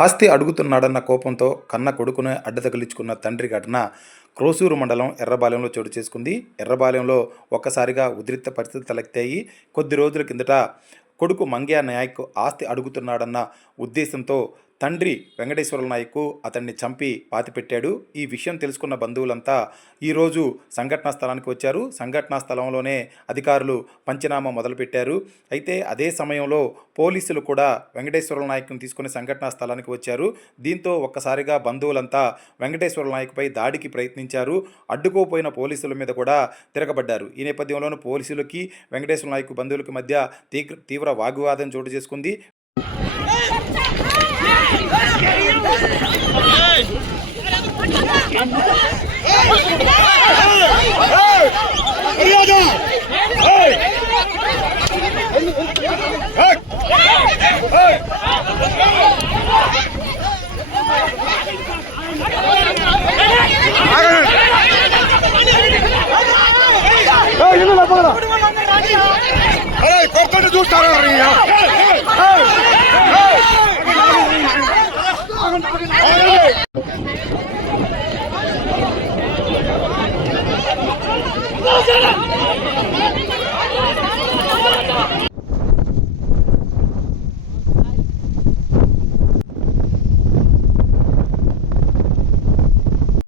ఆస్తి అడుగుతున్నాడన్న కోపంతో కన్న కొడుకును అడ్డతగిలించుకున్న తండ్రి ఘటన క్రోసూరు మండలం ఎర్రబాలెంలో చోటు చేసుకుంది. ఎర్రబాలెంలో ఒక్కసారిగా ఉద్రిక్త పరిస్థితులు తలెత్తాయి. కొద్ది రోజుల కిందట కొడుకు మంగ్యా నాయక్ ఆస్తి అడుగుతున్నాడన్న ఉద్దేశంతో తండ్రి వెంకటేశ్వర నాయక్ అతన్ని చంపి పాతిపెట్టాడు. ఈ విషయం తెలుసుకున్న బంధువులంతా ఈరోజు సంఘటనా స్థలానికి వచ్చారు. సంఘటనా స్థలంలోనే అధికారులు పంచనామా మొదలుపెట్టారు. అయితే అదే సమయంలో పోలీసులు కూడా వెంకటేశ్వర నాయక్ను తీసుకుని సంఘటనా స్థలానికి వచ్చారు. దీంతో ఒక్కసారిగా బంధువులంతా వెంకటేశ్వర నాయక్పై దాడికి ప్రయత్నించారు. అడ్డుకోపోయిన పోలీసుల మీద కూడా తిరగబడ్డారు. ఈ నేపథ్యంలోనూ పోలీసులకి వెంకటేశ్వర నాయక్ బంధువులకి మధ్య తీవ్ర వాగ్వివాదం చోటు చేసుకుంది. చూస్తారా